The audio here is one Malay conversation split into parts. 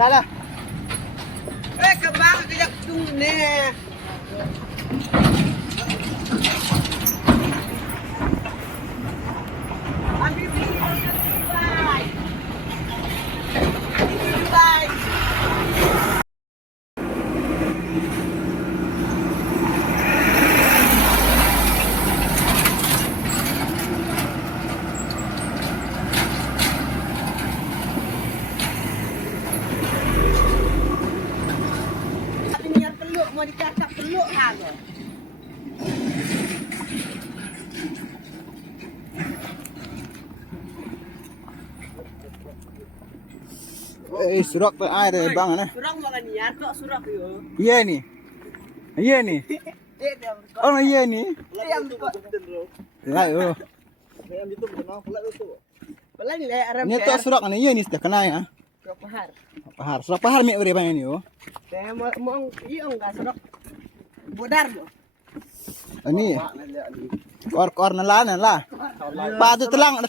Dah lah. Kembang kejap tung ni. Ambil bye. Bye. Mau dicakap teluk hang. Surak tu air bang ana. Surak makan ni, kok surak yo. Iya ni. Iya ni. Oh iya ni. Lah yo. Pelan le aram. Ni tu surak ni iya ni sudah kena ya. Surak pahar. Pahar. Surak pahar mi beri bang ni yo. Saya mau iyo enggak surak. Bodar yo. Ini. Kor na lah. Pa tu telang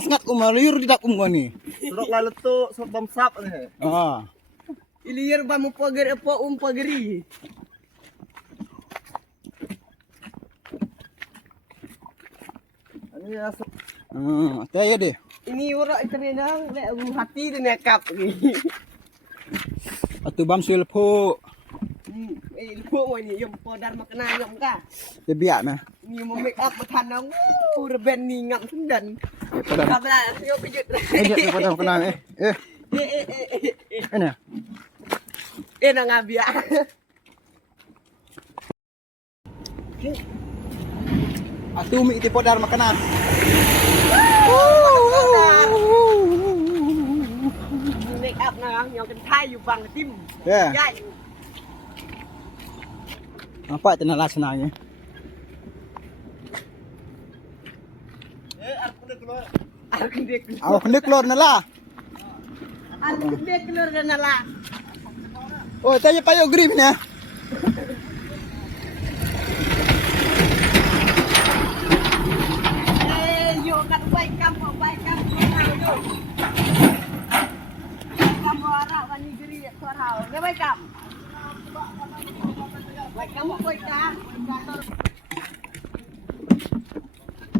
sangat liur di dak ni. Surak lalu tu surak bamsap ni. Ah. Ilir ba mo pageri po pageri. Ini asap. Tayo deh. Ini urak itrenang le hati de nekap ni. Atu bam sul po. Ilmu mo ni yung podar makna yung ka. Biak na. Ni mo make up matan nang urban ni ngam sundan. Padam. Kabla yo pijut. Padam kena eh. Ana. Na nga biya. Atu mi iti podar makana. Make up na yung kan thai yu bang tim. Ya. Yai. Apa itu nala senangnya? Awak kena keluar nala. Aku dia keluar dan nala. Oh, tanya payo green ya. Yo kan baik kamu yo. Kamu arah wani geri sorau. Ne baik kamu. Baik kamu baik dah.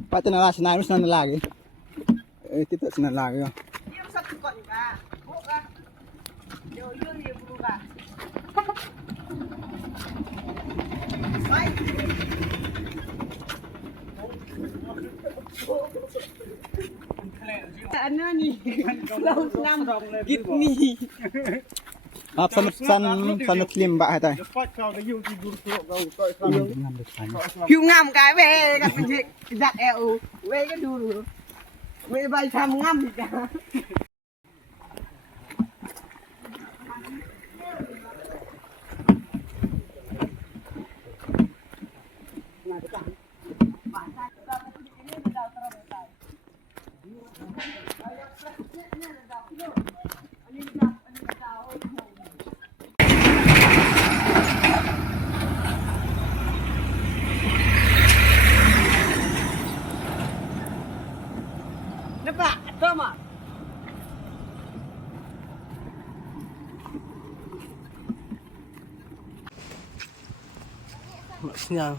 Pak itu nala senang lagi. Itu senang lagi. Dia satu kok ni ka. Buka. Yo dia buka. Baik. Ano ni? Laut nam gitni. Sanut limba hata. Hiu ngam cái về các bạn chị giặt eo về cái đùi về bài tham ngâm gì cả. Nampak? Tama. Sinyal.